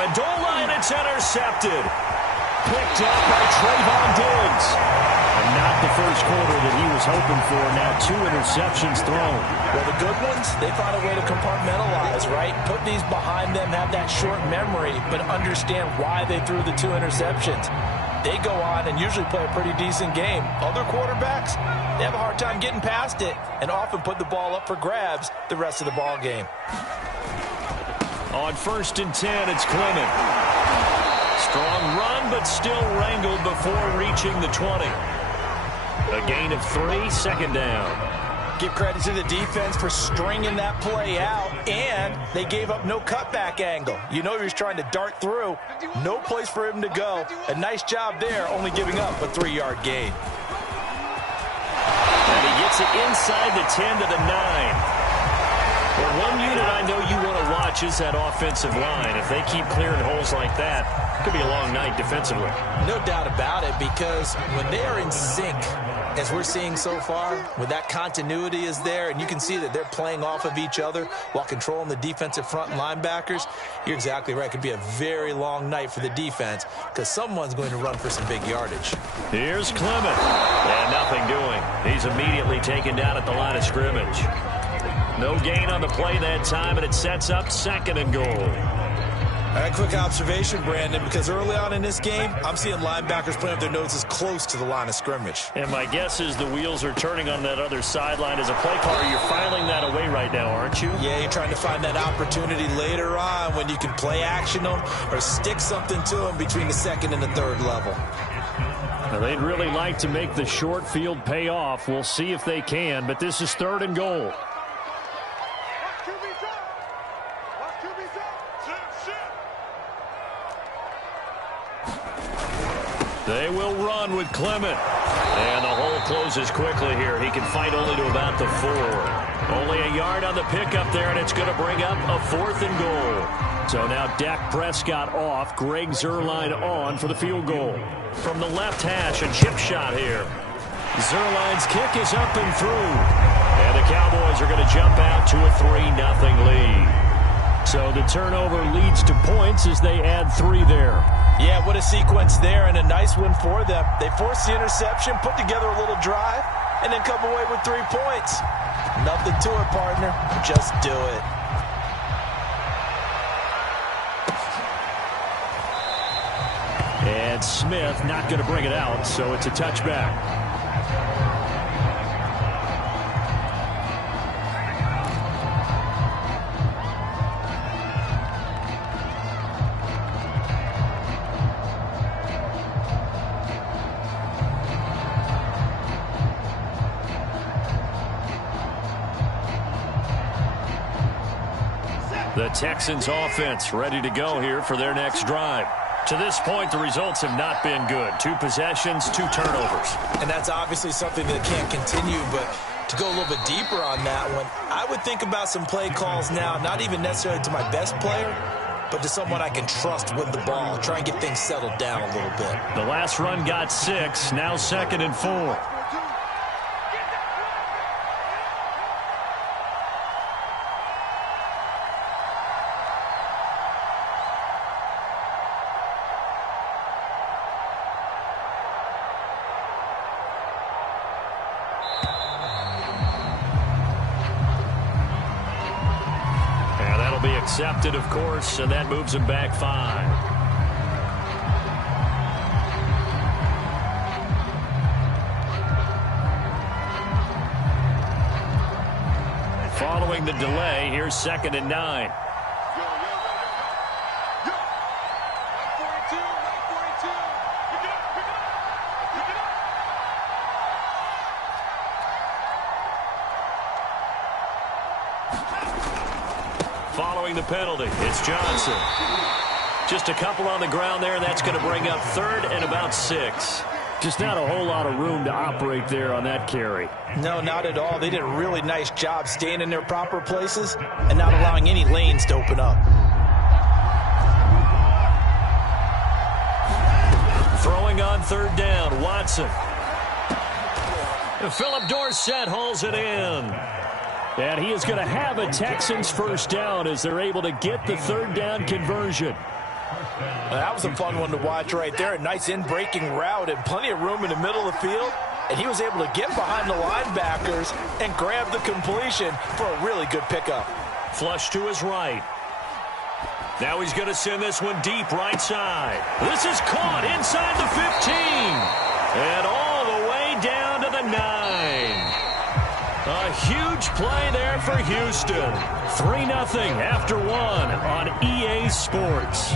Amendola, and it's intercepted. Picked up by Trayvon Diggs. And not the first quarter that he was hoping for. Now 2 interceptions thrown. Well, the good ones, they find a way to compartmentalize, right? Put these behind them, have that short memory, but understand why they threw the 2 interceptions. They go on and usually play a pretty decent game. Other quarterbacks, they have a hard time getting past it and often put the ball up for grabs the rest of the ball game. On 1st and 10, it's Clement. Strong run, but still wrangled before reaching the 20. A gain of 3, 2nd down. Give credit to the defense for stringing that play out, and they gave up no cutback angle. You know he was trying to dart through. No place for him to go. A nice job there, only giving up a 3-yard gain. And he gets it inside the 10 to the 9. Well, one unit I know you want to watch is that offensive line. If they keep clearing holes like that, it could be a long night defensively. No doubt about it, because when they are in sync, as we're seeing so far, when that continuity is there, and you can see that they're playing off of each other while controlling the defensive front linebackers, you're exactly right. It could be a very long night for the defense because someone's going to run for some big yardage. Here's Clement. And nothing doing. He's immediately taken down at the line of scrimmage. No gain on the play that time, and it sets up 2nd and goal. A quick observation, Brandon, because early on in this game, I'm seeing linebackers putting up their noses close to the line of scrimmage. And my guess is the wheels are turning on that other sideline. As a play caller, you're filing that away right now, aren't you? Yeah, you're trying to find that opportunity later on when you can play action them or stick something to them between the 2nd and the 3rd level. Now, they'd really like to make the short field pay off. We'll see if they can, but this is 3rd and goal. They will run with Clement. And the hole closes quickly here. He can fight only to about the 4. Only a yard on the pickup there, and it's going to bring up a 4th and goal. So now Dak Prescott off. Greg Zuerlein on for the field goal. From the left hash, a chip shot here. Zuerlein's kick is up and through. And the Cowboys are going to jump out to a 3-0 lead. So the turnover leads to points as they add 3 there. Yeah, what a sequence there, and a nice one for them. They forced the interception, put together a little drive, and then come away with 3 points. Nothing to it, partner. Just do it. And Smith not going to bring it out, so it's a touchback. The Texans offense ready to go here for their next drive. To this point, the results have not been good. 2 possessions, 2 turnovers. And that's obviously something that can't continue, but to go a little bit deeper on that one, I would think about some play calls now, not even necessarily to my best player, but to someone I can trust with the ball. Try and get things settled down a little bit. The last run got 6, now 2nd and 4. Accepted, of course, and that moves him back 5. Following the delay, here's 2nd and 9. Following the penalty, it's Johnson. Just a couple on the ground there, and that's going to bring up 3rd and about 6. Just not a whole lot of room to operate there on that carry. No, not at all. They did a really nice job staying in their proper places and not allowing any lanes to open up. Throwing on 3rd down, Watson. And Philip Dorsett hauls it in. And he is going to have a Texans first down as they're able to get the 3rd down conversion. That was a fun one to watch right there. A nice in-breaking route and plenty of room in the middle of the field. And he was able to get behind the linebackers and grab the completion for a really good pickup. Flush to his right. Now he's going to send this one deep right side. This is caught inside the 15. And all the way down to the 9. A huge play there for Houston. 3-0 after 1 on EA Sports.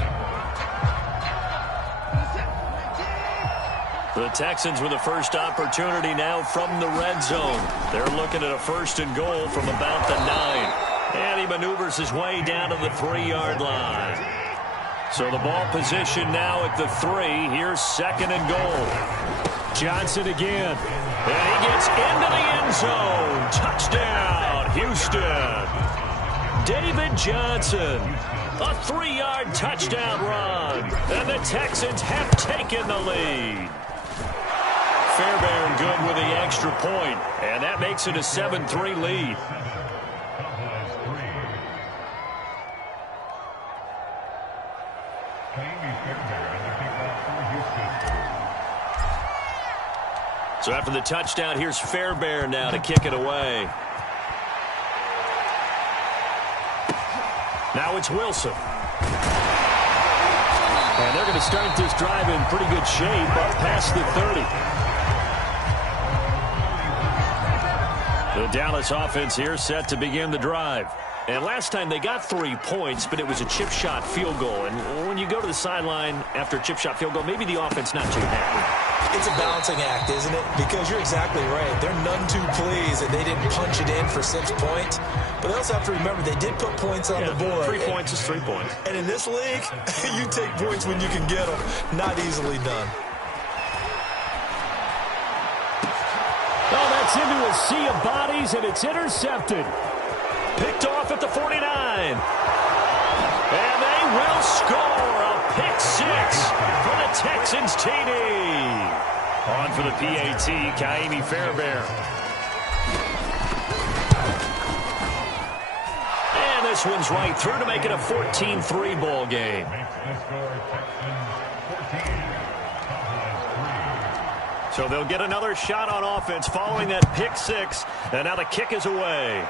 The Texans with the first opportunity now from the red zone. They're looking at a 1st and goal from about the 9. And he maneuvers his way down to the 3-yard line. So the ball position now at the 3. Here's 2nd and goal. Johnson again. And he gets into the end zone. Touchdown, Houston. David Johnson. A 3-yard touchdown run. And the Texans have taken the lead. Fairbairn good with the extra point. And that makes it a 7-3 lead. So after the touchdown, here's Fairbairn now to kick it away. Now it's Wilson. And they're going to start this drive in pretty good shape up past the 30. The Dallas offense here set to begin the drive. And last time they got 3 points, but it was a chip shot field goal. And when you go to the sideline after a chip shot field goal, maybe the offense not too happy. It's a balancing act, isn't it? Because you're exactly right. They're none too pleased that they didn't punch it in for 6 points. But they also have to remember they did put points on the board. 3 points is 3 points. And in this league, you take points when you can get them. Not easily done. Oh, that's into a sea of bodies, and it's intercepted. Picked off at the 49. And they will score a pick 6 for the Texans TD. On for the PAT, Kaimi Fairbairn. And this one's right through to make it a 14-3 ball game. So they'll get another shot on offense following that pick 6. And now the kick is away.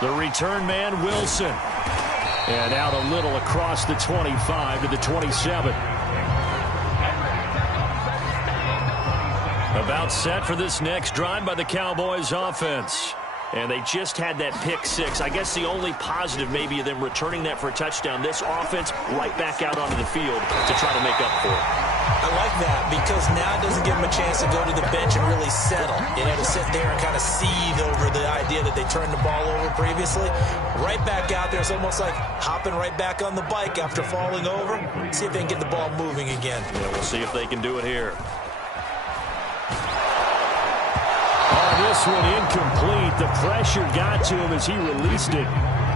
The return man, Wilson. And out a little across the 25 to the 27. About set for this next drive by the Cowboys offense. And they just had that pick 6. I guess the only positive maybe of them returning that for a touchdown. This offense right back out onto the field to try to make up for it. I like that because now it doesn't give them a chance to go to the bench and really settle. You know, to sit there and kind of seethe over the idea that they turned the ball over previously. Right back out there. It's almost like hopping right back on the bike after falling over. See if they can get the ball moving again. Yeah, we'll see if they can do it here. Oh, this one incomplete. The pressure got to him as he released it.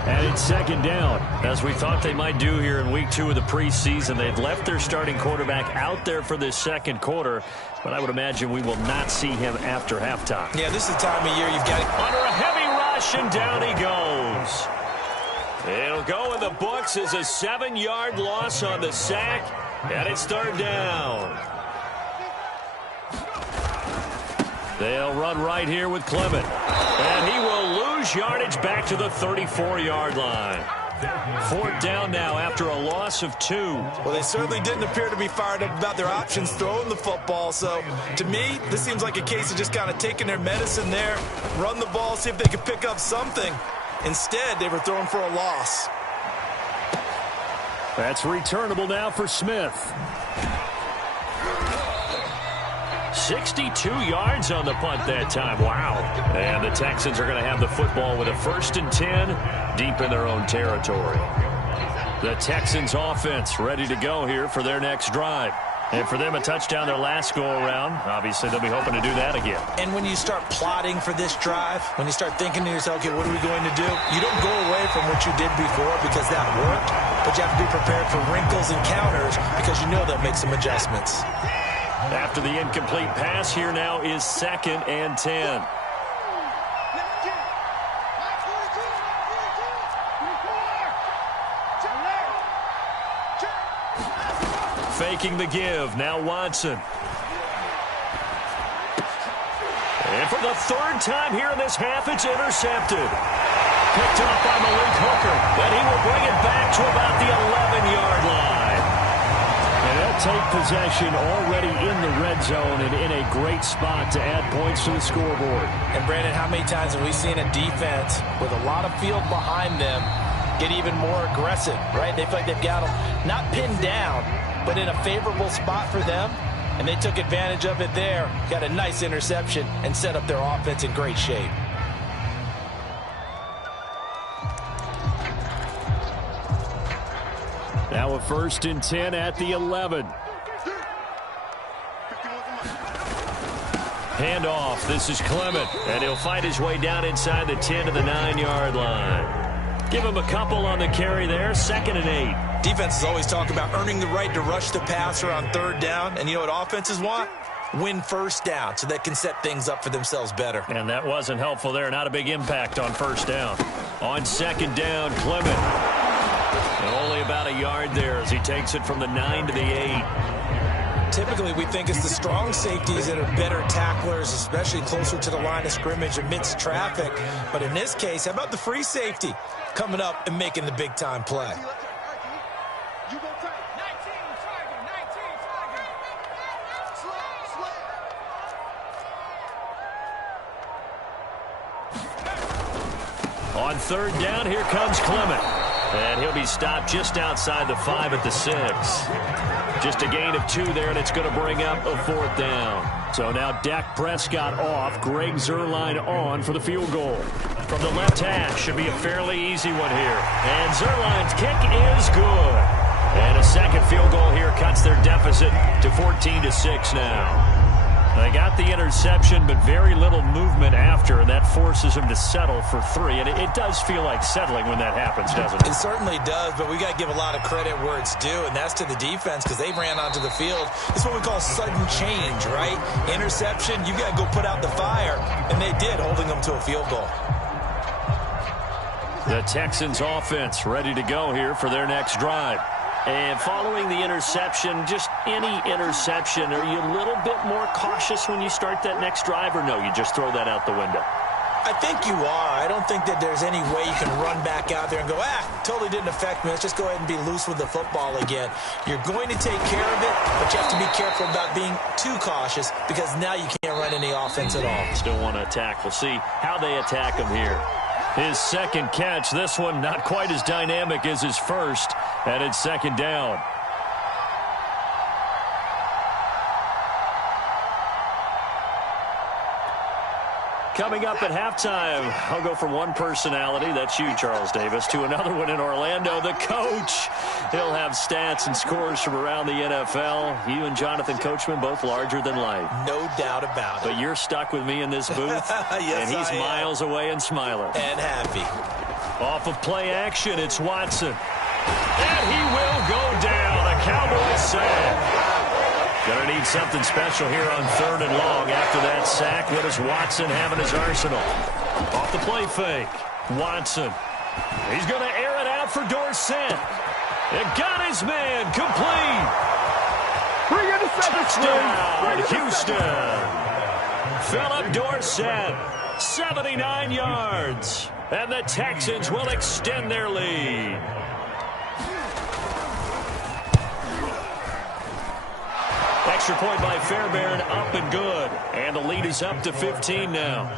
And it's 2nd down. As we thought they might do here in week 2 of the preseason, they've left their starting quarterback out there for this 2nd quarter. But I would imagine we will not see him after halftime. Yeah, this is the time of year you've got under a heavy rush, and down he goes. It'll go in the books as a 7-yard loss on the sack. And it's 3rd down. They'll run right here with Clement. And he will lose yardage back to the 34-yard line. 4th down now after a loss of 2. Well, they certainly didn't appear to be fired up about their options throwing the football. So, to me, this seems like a case of just kind of taking their medicine there, run the ball, see if they could pick up something. Instead, they were throwing for a loss. That's returnable now for Smith. 62 yards on the punt that time. Wow. And the Texans are going to have the football with a 1st and 10 deep in their own territory. The Texans offense ready to go here for their next drive. And for them, a touchdown their last go-around. Obviously, they'll be hoping to do that again. And when you start plotting for this drive, when you start thinking to yourself, okay, what are we going to do? You don't go away from what you did before because that worked, but you have to be prepared for wrinkles and counters because you know they'll make some adjustments. After the incomplete pass, here now is 2nd and 10. faking the give. Now Watson. And for the third time here in this half, it's intercepted. Picked off by Malik Hooker, but he will bring it back to about the 11-yard line. And they'll take possession already in the red zone and in a great spot to add points to the scoreboard. And, Brandon, how many times have we seen a defense with a lot of field behind them get even more aggressive, right? They feel like they've got them not pinned down, but in a favorable spot for them, and they took advantage of it there, got a nice interception, and set up their offense in great shape. Now a 1st and 10 at the 11. Handoff. This is Clement, and he'll find his way down inside the 10 to the 9-yard line. Give him a couple on the carry there. 2nd and 8. Defenses always talk about earning the right to rush the passer on 3rd down, and you know what offenses want? Win 1st down so they can set things up for themselves better. And that wasn't helpful there. Not a big impact on 1st down. On 2nd down, Clement. And only about a yard there as he takes it from the 9 to the 8. Typically, we think it's the strong safeties that are better tacklers, especially closer to the line of scrimmage amidst traffic. But in this case, how about the free safety coming up and making the big-time play? On 3rd down, here comes Clement. And he'll be stopped just outside the 5 at the 6. Just a gain of 2 there, and it's going to bring up a 4th down. So now Dak Prescott off, Greg Zuerlein on for the field goal. From the left hash, should be a fairly easy one here. And Zuerlein's kick is good. And a 2nd field goal here cuts their deficit to 14-6 now. They got the interception, but very little movement after, and that forces them to settle for 3. And it does feel like settling when that happens, doesn't it? It certainly does, but we got to give a lot of credit where it's due, and that's to the defense because they ran onto the field. It's what we call sudden change, right? Interception, you got to go put out the fire, and they did, holding them to a field goal. The Texans offense ready to go here for their next drive. And following the interception, just any interception, are you a little bit more cautious when you start that next drive, or no, you just throw that out the window? I think you are. I don't think that there's any way you can run back out there and go, totally didn't affect me. Let's just go ahead and be loose with the football again. You're going to take care of it, but you have to be careful about being too cautious because now you can't run any offense at all. Still want to attack. We'll see how they attack him here. His 2nd catch, this one not quite as dynamic as his first, and it's 2nd down. Coming up at halftime, I'll go from one personality, that's you, Charles Davis, to another one in Orlando, the coach. He'll have stats and scores from around the NFL. You and Jonathan Coachman, both larger than life. No doubt about it. But you're stuck with me in this booth, yes, and he's miles away and smiling. And happy. Off of play action, it's Watson. And he will go down. A Cowboy sack. Gonna need something special here on 3rd and long. After that sack, what does Watson have in his arsenal? Off the play fake. Watson. He's gonna air it out for Dorsett. It got his man complete. Touchdown, Houston. Philip Dorsett, 79 yards. And the Texans will extend their lead. Extra point by Fairbairn, up and good. And the lead is up to 15 now.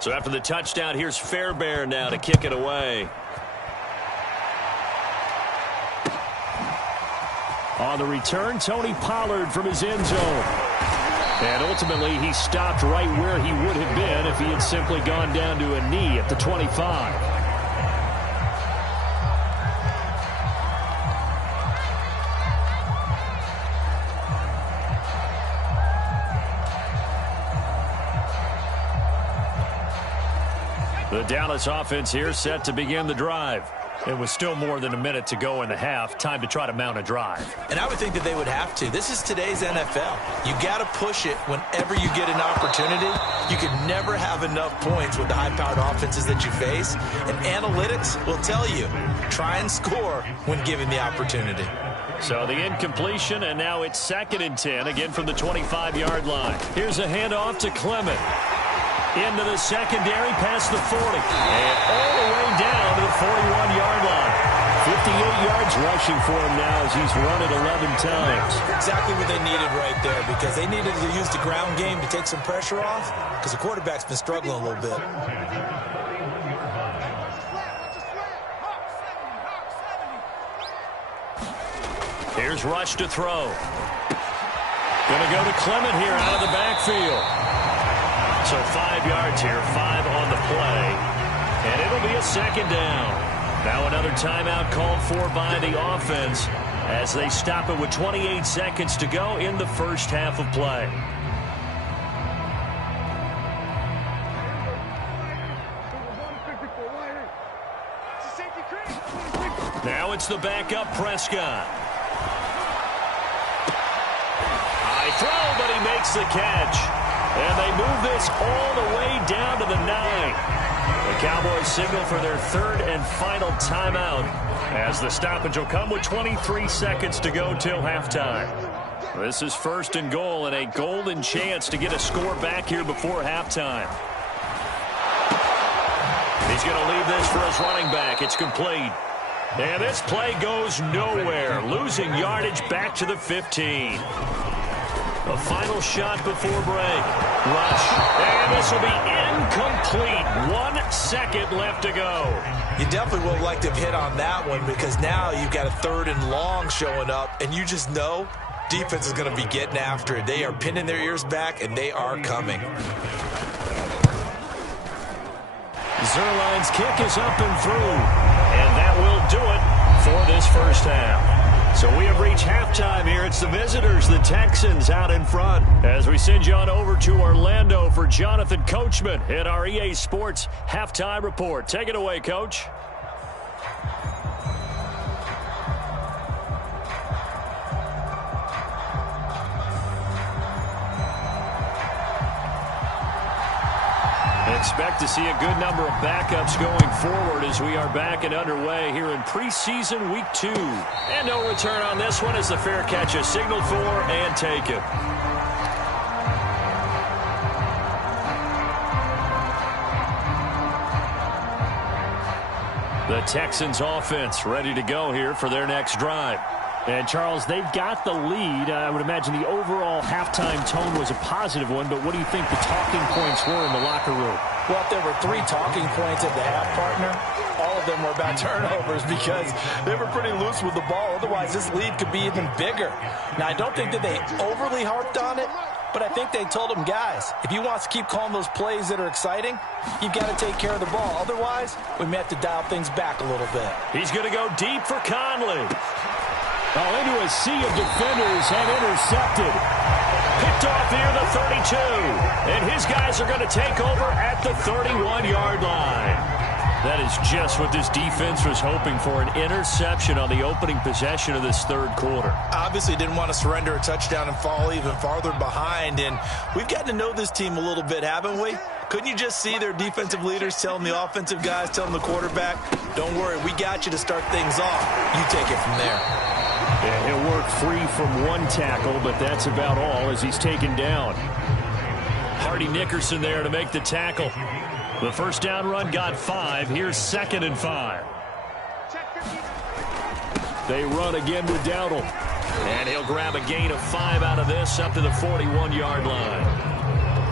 So after the touchdown, here's Fairbairn now to kick it away. On the return, Tony Pollard from his end zone. And ultimately, he stopped right where he would have been if he had simply gone down to a knee at the 25. The Dallas offense here set to begin the drive. It was still more than a minute to go in the half. Time to try to mount a drive. And I would think that they would have to. This is today's NFL. You got to push it whenever you get an opportunity. You can never have enough points with the high-powered offenses that you face. And analytics will tell you, try and score when given the opportunity. So the incompletion, and now it's 2nd and 10, again from the 25-yard line. Here's a handoff to Clement. Into the secondary, past the 40. And all the way down to the 41-yard line. 58 yards rushing for him now as he's run it 11 times. Exactly what they needed right there, because they needed to use the ground game to take some pressure off, because the quarterback's been struggling a little bit. Here's Rush to throw. Going to go to Clement here out of the backfield. So 5 yards here, 5 on the play. And it'll be a 2nd down. Now another timeout called for by the offense as they stop it with 28 seconds to go in the first half of play. Now it's the backup Prescott. High throw, but he makes the catch. And they move this all the way down to the 9. The Cowboys signal for their 3rd and final timeout as the stoppage will come with 23 seconds to go till halftime. This is 1st and goal and a golden chance to get a score back here before halftime. He's going to leave this for his running back. It's complete. And this play goes nowhere, losing yardage back to the 15. A final shot before break. Rush. And this will be incomplete. 1 second left to go. You definitely would like to have hit on that one, because now you've got a 3rd and long showing up, and you just know defense is going to be getting after it. They are pinning their ears back, and they are coming. Zerline's kick is up and through. And that will do it for this first half. So we have reached halftime here. It's the visitors, the Texans, out in front. As we send you on over to Orlando for Jonathan Coachman in our EA Sports Halftime Report. Take it away, Coach. Expect to see a good number of backups going forward as we are back and underway here in preseason week 2. And no return on this one as the fair catch is signaled for and taken. The Texans offense ready to go here for their next drive. And, Charles, they've got the lead. I would imagine the overall halftime tone was a positive one, but what do you think the talking points were in the locker room? Well, if there were 3 talking points at the half, partner, all of them were about turnovers, because they were pretty loose with the ball. Otherwise, this lead could be even bigger. Now, I don't think that they overly harped on it, but I think they told them, guys, if you want to keep calling those plays that are exciting, you've got to take care of the ball. Otherwise, we may have to dial things back a little bit. He's going to go deep for Conley. Oh, into a sea of defenders and intercepted. Picked off near the 32. And his guys are going to take over at the 31-yard line. That is just what this defense was hoping for, an interception on the opening possession of this 3rd quarter. Obviously didn't want to surrender a touchdown and fall even farther behind. And we've gotten to know this team a little bit, haven't we? Couldn't you just see their defensive leaders telling the offensive guys, telling the quarterback, don't worry, we got you to start things off. You take it from there. Yeah, he'll work free from 1 tackle, but that's about all as he's taken down. Hardy Nickerson there to make the tackle. The first down run got 5. Here's 2nd and 5. They run again with Dowdle. And he'll grab a gain of 5 out of this up to the 41-yard line.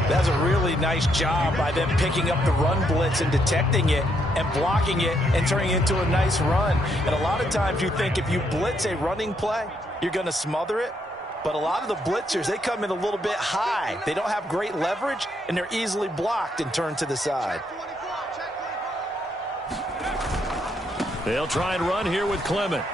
That's a really nice job by them picking up the run blitz and detecting it and blocking it and turning it into a nice run. And a lot of times you think if you blitz a running play, you're going to smother it. But a lot of the blitzers, they come in a little bit high. They don't have great leverage, and they're easily blocked and turned to the side. They'll try and run here with Clement.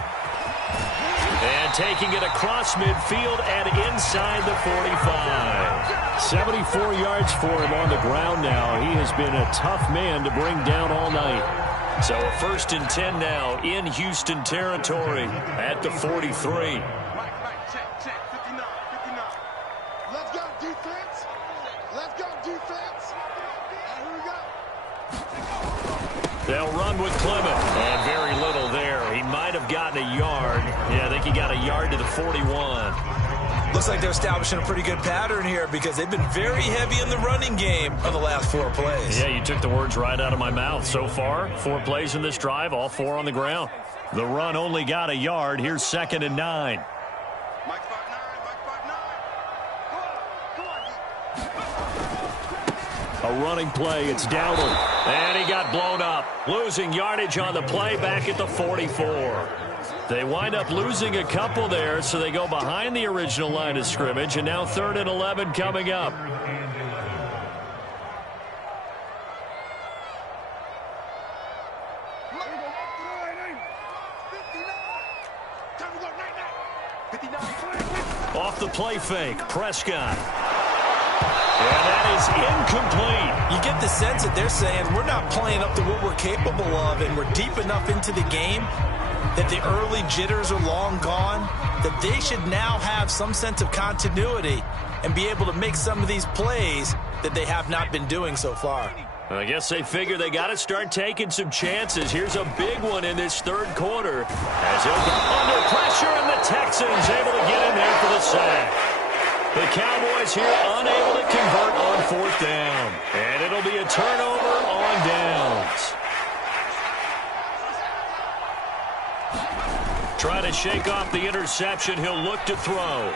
And taking it across midfield and inside the 45. 74 yards for him on the ground now. He has been a tough man to bring down all night. So a 1st and 10 now in Houston territory at the 43. Let's go, defense. Let's go, defense. And here we go. They'll run with Clement. And very little there. He might have gotten a yard. Yeah, I think he got a yard to the 41. Looks like they're establishing a pretty good pattern here because they've been very heavy in the running game on the last 4 plays. Yeah, you took the words right out of my mouth. So far, 4 plays in this drive, all 4 on the ground. The run only got a yard. Here's 2nd and 9. A running play. It's Dowdle. And he got blown up. Losing yardage on the play back at the 44. They wind up losing a couple there, so they go behind the original line of scrimmage, and now 3rd and 11 coming up. Off the play fake, Prescott. And that is incomplete. You get the sense that they're saying we're not playing up to what we're capable of, and we're deep enough into the game that the early jitters are long gone, that they should now have some sense of continuity and be able to make some of these plays that they have not been doing so far. I guess they figure they got to start taking some chances. Here's a big one in this 3rd quarter as he'll go under pressure, and the Texans able to get in there for the sack. The Cowboys here unable to convert on 4th down. And it'll be a turnover on downs. Try to shake off the interception. He'll look to throw.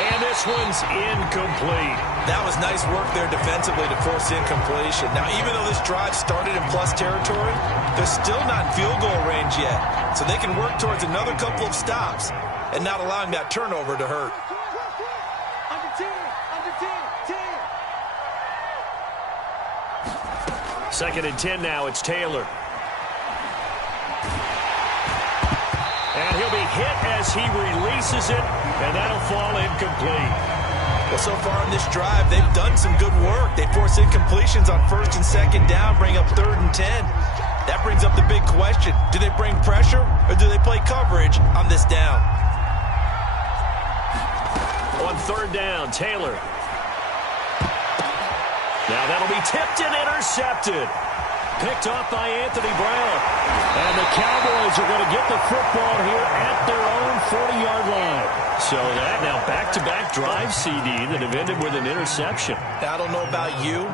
And this one's incomplete. That was nice work there defensively to force incompletion. Now, even though this drive started in plus territory, they're still not in field goal range yet. So they can work towards another couple of stops and not allowing that turnover to hurt. 2nd and 10 now. It's Taylor. And he'll be hit as he releases it, and that'll fall incomplete. Well, so far in this drive, they've done some good work. They force incompletions on 1st and 2nd down, bring up 3rd and 10. That brings up the big question. Do they bring pressure, or do they play coverage on this down? On 3rd down, Taylor. Now that'll be tipped and intercepted. Picked off by Anthony Brown. And the Cowboys are going to get the football here at their own 40-yard line. So that now back-to-back drive, CD, that have ended with an interception. I don't know about you,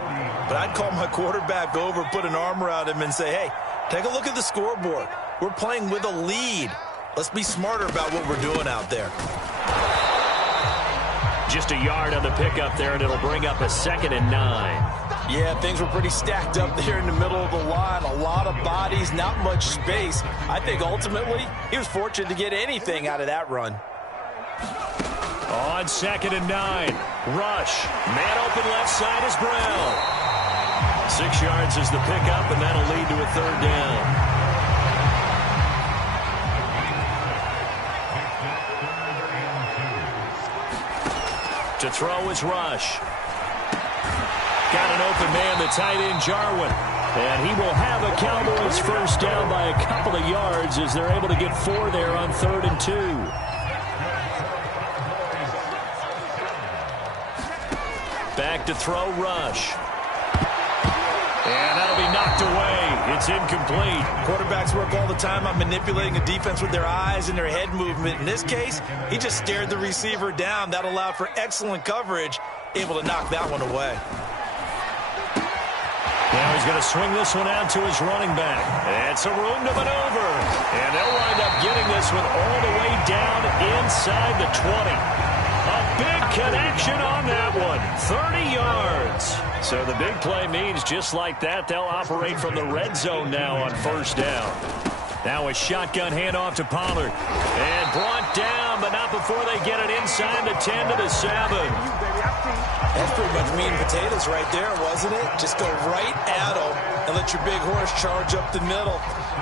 but I'd call my quarterback over, put an arm around him, and say, hey, take a look at the scoreboard. We're playing with a lead. Let's be smarter about what we're doing out there. Just a yard on the pickup there, and it'll bring up a 2nd and 9. Yeah, things were pretty stacked up there in the middle of the line. A lot of bodies, not much space. I think ultimately he was fortunate to get anything out of that run. On 2nd and 9, rush. Man open left side is Brown. 6 yards is the pickup, and that'll lead to a 3rd down. To throw is Rush. Got an open man, the tight end, Jarwin. And he will have a Cowboys 1st down by a couple of yards as they're able to get 4 there on 3rd and 2. Back to throw, Rush. And that'll be knocked away. It's incomplete. Quarterbacks work all the time on manipulating a defense with their eyes and their head movement. In this case, he just stared the receiver down. That allowed for excellent coverage, able to knock that one away. Now he's going to swing this one out to his running back. And some room to maneuver. And they'll wind up getting this one all the way down inside the 20. A big connection on that one. 30 yards. So the big play means just like that, they'll operate from the red zone now on 1st down. Now a shotgun handoff to Pollard. And brought down, but not before they get it inside the 10 to the 7. That's pretty much meat and potatoes right there, wasn't it? Just go right at them and let your big horse charge up the middle.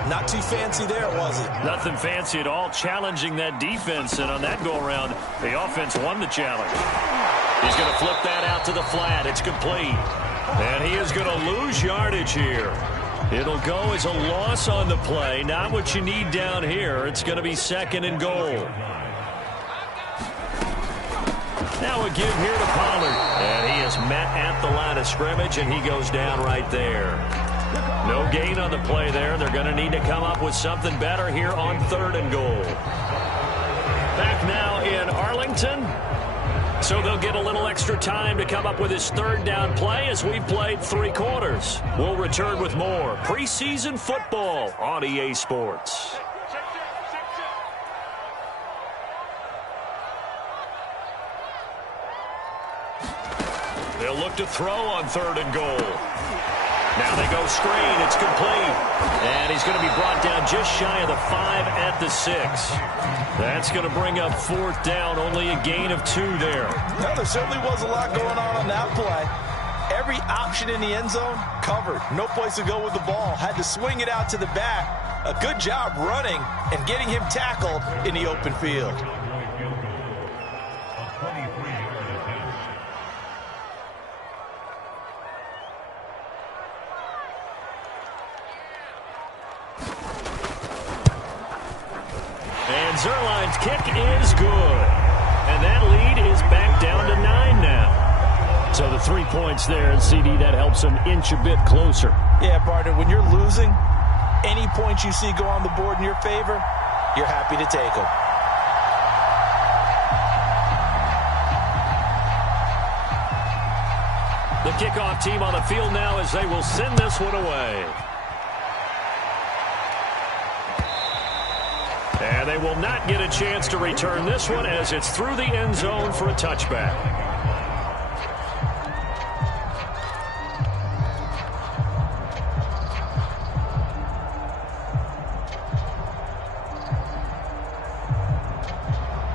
Not too fancy there, was it? Nothing fancy at all, challenging that defense. And on that go-around, the offense won the challenge. He's going to flip that out to the flat. It's complete. And he is going to lose yardage here. It'll go as a loss on the play. Not what you need down here. It's going to be 2nd and goal. Now a give here to Pollard. And he is met at the line of scrimmage, and he goes down right there. No gain on the play there. They're going to need to come up with something better here on 3rd and goal. Back now in Arlington. So they'll get a little extra time to come up with his 3rd down play as we've played 3 quarters. We'll return with more preseason football on EA Sports. They'll look to throw on 3rd and goal. Now they go screen. It's complete. And he's going to be brought down just shy of the 5 at the 6. That's going to bring up 4th down. Only a gain of 2 there. Well, there certainly was a lot going on that play. Every option in the end zone covered. No place to go with the ball. Had to swing it out to the back. A good job running and getting him tackled in the open field. Zerline's kick is good. And that lead is back down to 9 now. So the 3 points there, and CD, that helps them inch a bit closer. Yeah, partner, when you're losing, any points you see go on the board in your favor, you're happy to take them. The kickoff team on the field now as they will send this one away. And they will not get a chance to return this one as it's through the end zone for a touchback.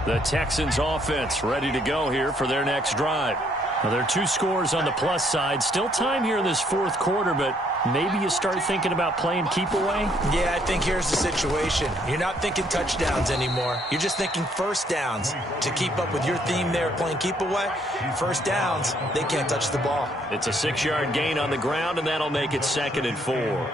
The Texans offense ready to go here for their next drive. Well, there are 2 scores on the plus side. Still time here in this 4th quarter, but maybe you start thinking about playing keep away? Yeah, I think here's the situation. You're not thinking touchdowns anymore. You're just thinking first downs. To keep up with your theme there, playing keep away, first downs, they can't touch the ball. It's a 6-yard gain on the ground, and that'll make it 2nd and 4.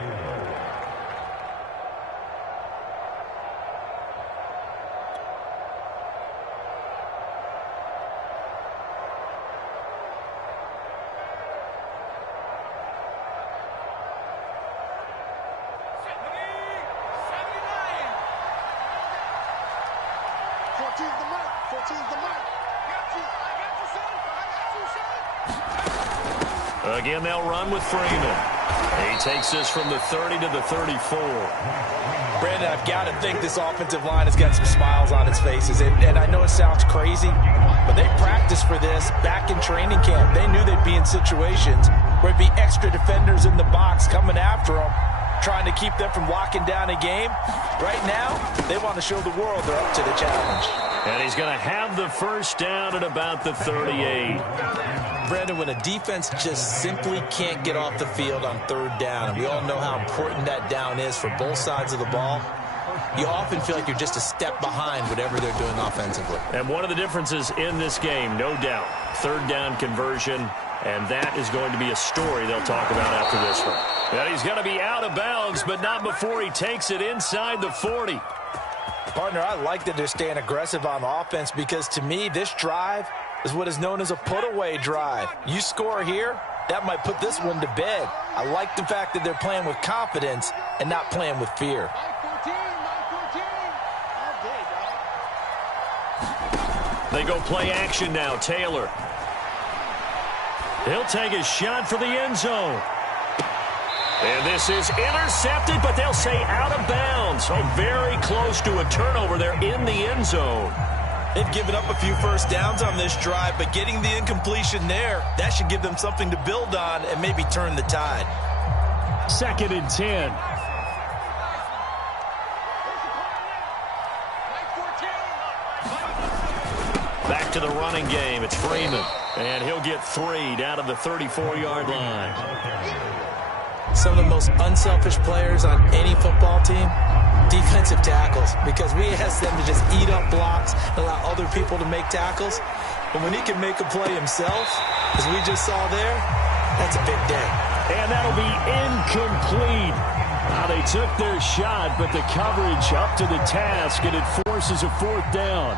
Again, they'll run with Freeman. He takes this from the 30 to the 34. Brandon, I've got to think this offensive line has got some smiles on its faces. And I know it sounds crazy, but they practiced for this back in training camp. They knew they'd be in situations where it'd be extra defenders in the box coming after them, trying to keep them from locking down a game. Right now, they want to show the world they're up to the challenge. And he's going to have the first down at about the 38. Brandon, when a defense just simply can't get off the field on 3rd down, and we all know how important that down is for both sides of the ball, you often feel like you're just a step behind whatever they're doing offensively. And one of the differences in this game, no doubt, 3rd down conversion, and that is going to be a story they'll talk about after this one. And he's going to be out of bounds, but not before he takes it inside the 40. Partner, I like that they're staying aggressive on offense because, to me, this drive is what is known as a put-away drive. You score here, that might put this one to bed. I like the fact that they're playing with confidence and not playing with fear. They go play action now. Taylor. He'll take a shot for the end zone. And this is intercepted, but they'll say out of bounds. So very close to a turnover there in the end zone. They've given up a few first downs on this drive, but getting the incompletion there, that should give them something to build on and maybe turn the tide. 2nd and 10. back to the running game. It's Freeman. And he'll get 3 down to the 34-yard line. Some of the most unselfish players on any football team, defensive tackles, because we ask them to just eat up blocks and allow other people to make tackles. But when he can make a play himself, as we just saw there, that's a big day. And that'll be incomplete. They took their shot, but the coverage up to the task, and it forces a 4th down.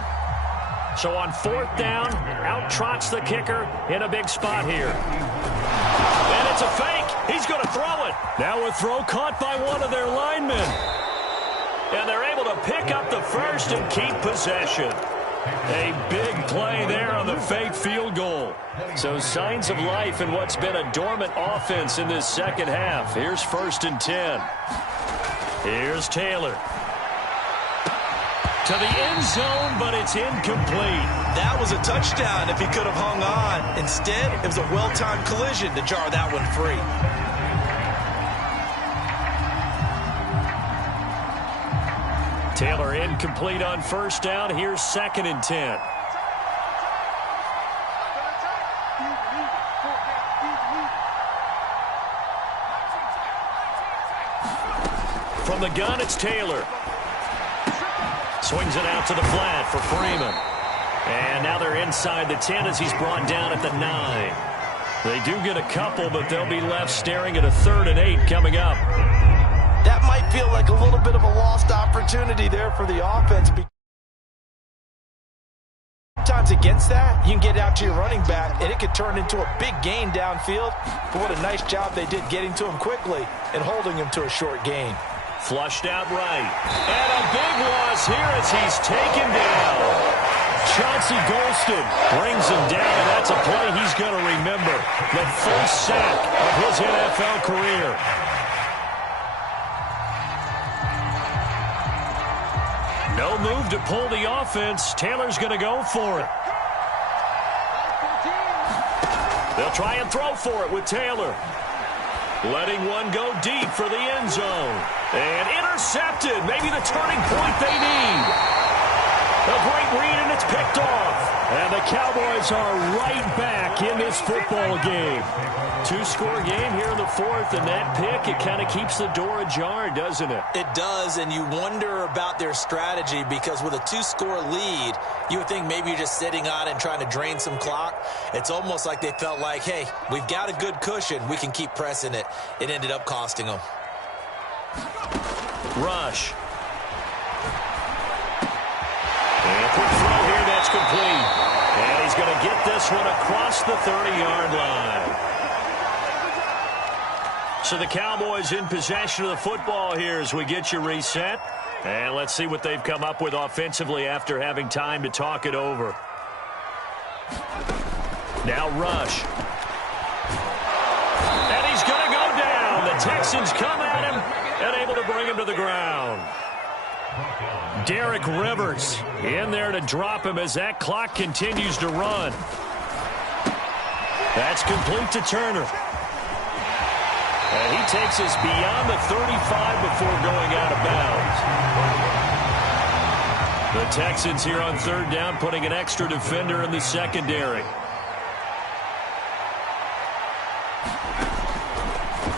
So on 4th down, out trots the kicker in a big spot here. And it's a fake. He's going to throw it. Now a throw caught by one of their linemen. And they're able to pick up the first and keep possession. A big play there on the fake field goal. So signs of life in what's been a dormant offense in this second half. Here's 1st and 10. Here's Taylor. To the end zone, but it's incomplete. That was a touchdown if he could have hung on. Instead, it was a well-timed collision to jar that one free. Taylor incomplete on 1st down. Here's 2nd and 10. From the gun, it's Taylor. Swings it out to the flat for Freeman. And now they're inside the 10 as he's brought down at the 9. They do get a couple, but they'll be left staring at a 3rd and 8 coming up. That might feel like a little bit of a lost opportunity there for the offense. Sometimes against that, you can get out to your running back, and it could turn into a big gain downfield. But what a nice job they did getting to him quickly and holding him to a short gain. Flushed out right. And a big loss here as he's taken down. Chauncey Golston brings him down, and that's a play he's going to remember. The first sack of his NFL career. No move to pull the offense. Taylor's going to go for it. They'll try and throw for it with Taylor. Letting one go deep for the end zone. And intercepted. Maybe the turning point they need. A great read, and it's picked off. And the Cowboys are right back in this football game. 2-score game here in the 4th, and that pick, it kind of keeps the door ajar, doesn't it? It does, and you wonder about their strategy because with a 2-score lead, you would think maybe you're just sitting on it and trying to drain some clock. It's almost like they felt like, hey, we've got a good cushion. We can keep pressing it. It ended up costing them. Rush. And quick throw here, that's complete. And he's going to get this one across the 30-yard line. So the Cowboys in possession of the football here as we get you reset. And let's see what they've come up with offensively after having time to talk it over. Now Rush. And he's going to go down. The Texans come at him and able to bring him to the ground. Derek Rivers in there to drop him as that clock continues to run. That's complete to Turner. And he takes us beyond the 35 before going out of bounds. The Texans here on 3rd down putting an extra defender in the secondary.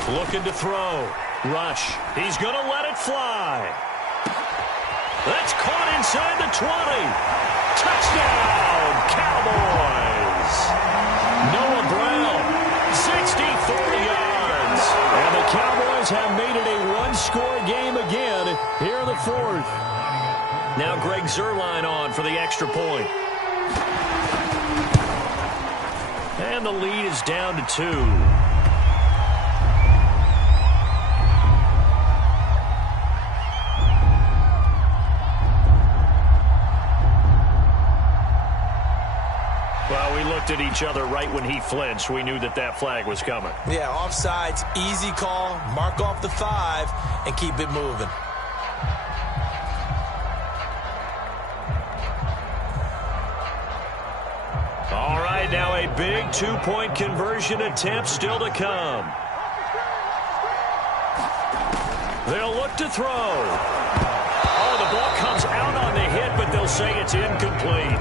Looking to throw. Rush. He's going to let it fly. That's caught inside the 20. Touchdown, Cowboys. Noah Brown, 64 yards. And the Cowboys have made it a 1-score game again here in the 4th. Now Greg Zuerlein on for the extra point. And the lead is down to 2. Well, we looked at each other right when he flinched. We knew that that flag was coming. Yeah, offsides, easy call. Mark off the 5 and keep it moving. All right, now a big 2-point conversion attempt still to come. They'll look to throw. Oh, the ball comes out on the hit, but they'll say it's incomplete.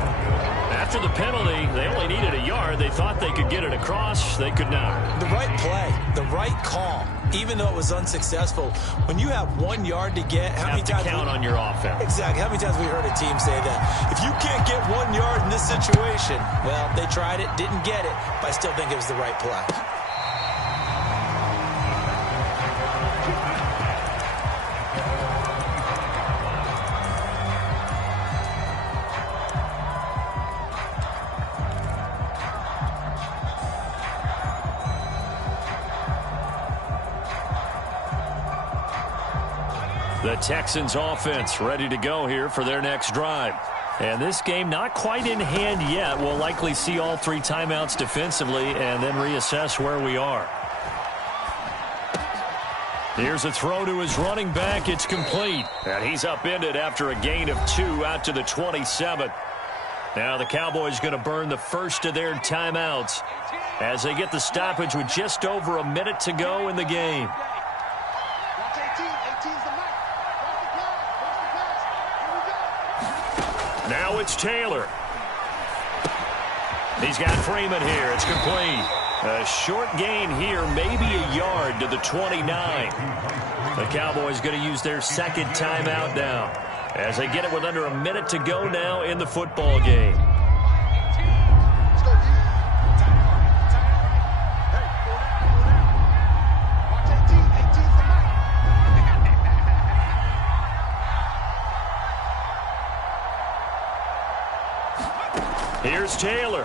after the penalty, they only needed a yard. They thought they could get it across. They could not. The right play, the right call, even though it was unsuccessful. When you have 1 yard to get, how many times count on your offense? Exactly. How many times have we heard a team say that? If you can't get 1 yard in this situation, well, they tried it, didn't get it, but I still think it was the right play. The Texans offense ready to go here for their next drive. And this game not quite in hand yet. We'll likely see all 3 timeouts defensively and then reassess where we are. Here's a throw to his running back. It's complete. And he's upended after a gain of 2 out to the 27. Now the Cowboys going to burn the first of their timeouts as they get the stoppage with just over a minute to go in the game. Now it's Taylor. He's got Freeman here. It's complete. A short gain here, maybe a yard to the 29. The Cowboys going to use their second timeout now as they get it with under a minute to go now in the football game. Here's Taylor.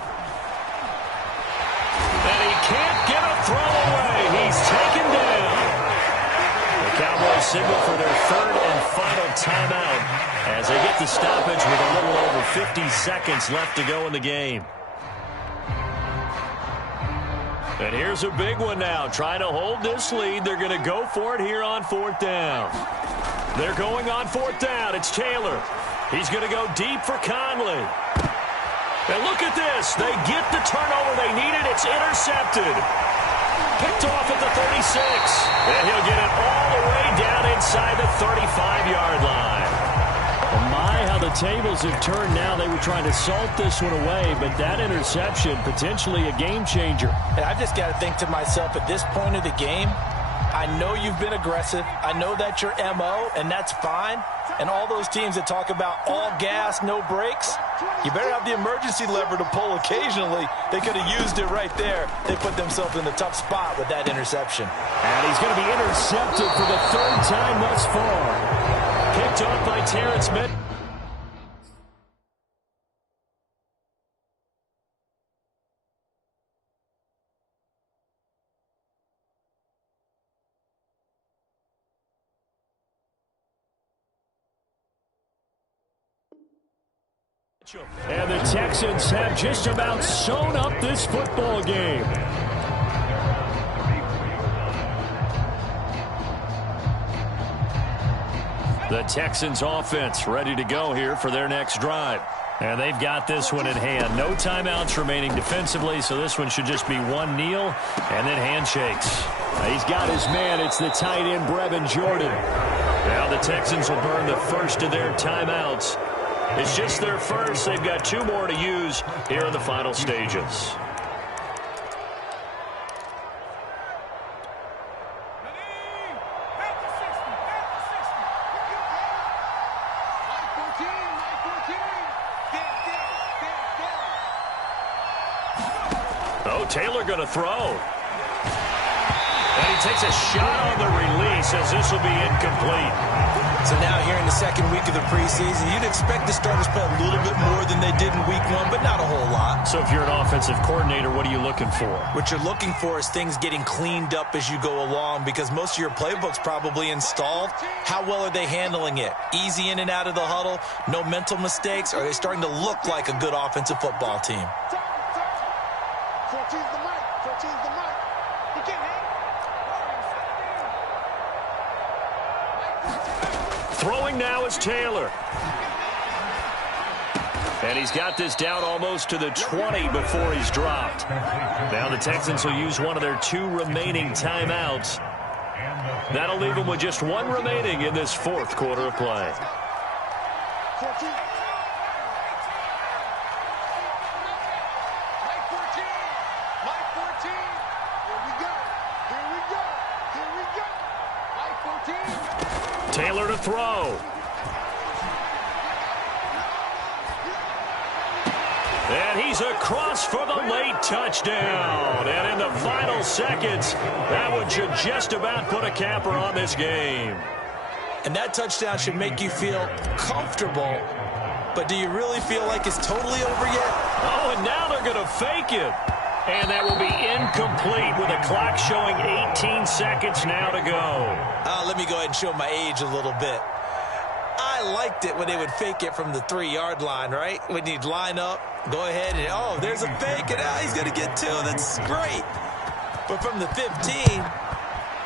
And he can't get a throw away. He's taken down. The Cowboys signal for their third and final timeout as they get the stoppage with a little over 50 seconds left to go in the game. And here's a big one now. Trying to hold this lead. They're going to go for it here on 4th down. They're going on 4th down. It's Taylor. He's going to go deep for Conley. And look at this. They get the turnover they needed. It's intercepted. Picked off at the 36. And he'll get it all the way down inside the 35-yard line. Well, my, how the tables have turned now. They were trying to salt this one away, but that interception, potentially a game changer. And I've just got to think to myself, at this point of the game, I know you've been aggressive. I know that's your MO, and that's fine. And all those teams that talk about all gas, no brakes, you better have the emergency lever to pull occasionally. They could have used it right there. They put themselves in a tough spot with that interception. And he's going to be intercepted for the 3rd time thus far. Picked off by Terrence Mitt. And the Texans have just about sewn up this football game. The Texans offense ready to go here for their next drive. And they've got this one in hand. No timeouts remaining defensively, so this one should just be one kneel and then handshakes. He's got his man. It's the tight end, Brevin Jordan. Now the Texans will burn the first of their timeouts. It's just their first. They've got 2 more to use here in the final stages. Oh, Taylor going to throw. And he takes a shot on the release as this will be incomplete. So now here in the second week of the preseason, you'd expect the starters to play a little bit more than they did in week 1, but not a whole lot. So if you're an offensive coordinator, what are you looking for? What you're looking for is things getting cleaned up as you go along, because most of your playbook's probably installed. How well are they handling it? Easy in and out of the huddle, no mental mistakes? Are they starting to look like a good offensive football team? 14's the mic. 14's the mic. He can't hang. Throwing now is Taylor. And he's got this down almost to the 20 before he's dropped. Now the Texans will use one of their 2 remaining timeouts. That'll leave them with just 1 remaining in this 4th quarter of play. 14. Taylor to throw. And he's across for the late touchdown. And in the final seconds, that one should just about put a capper on this game. And that touchdown should make you feel comfortable. But do you really feel like it's totally over yet? Oh, and now they're going to fake it. And that will be incomplete with the clock showing 18 seconds now to go. Let me go ahead and show my age a little bit. I liked it when they would fake it from the 3-yard line, right? When you'd line up, go ahead and, oh, there's a fake, and he's going to get 2. That's great. But from the 15,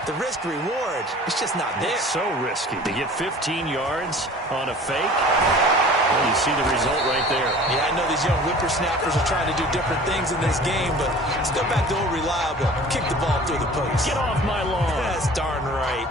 the risk-reward, it's just not there. It's so risky to get 15 yards on a fake. Well, you see the result right there. Yeah, I know these young whippersnappers are trying to do different things in this game, but let's go back to old reliable. Kick the ball through the post. Get off my lawn. That's darn right.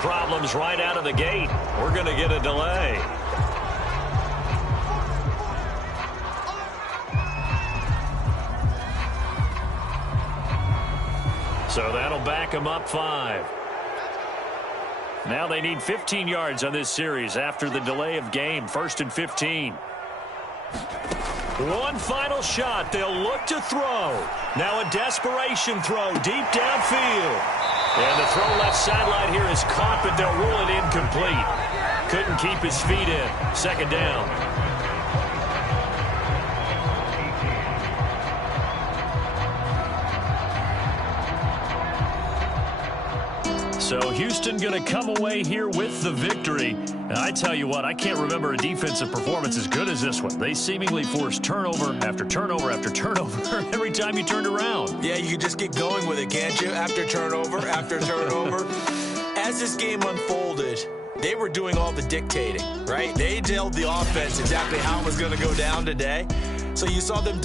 Problems right out of the gate. We're going to get a delay. So that'll back them up 5. Now they need 15 yards on this series after the delay of game. 1st and 15. One final shot. They'll look to throw. Now a desperation throw deep downfield. And the throw left sideline here is caught, but they'll rule it incomplete. Couldn't keep his feet in. 2nd down. So Houston going to come away here with the victory. And I tell you what, I can't remember a defensive performance as good as this one. They seemingly forced turnover after turnover after turnover every time you turned around. Yeah, you can just get going with it, can't you? After turnover, after turnover. As this game unfolded, they were doing all the dictating, right? They told the offense exactly how it was going to go down today. So you saw them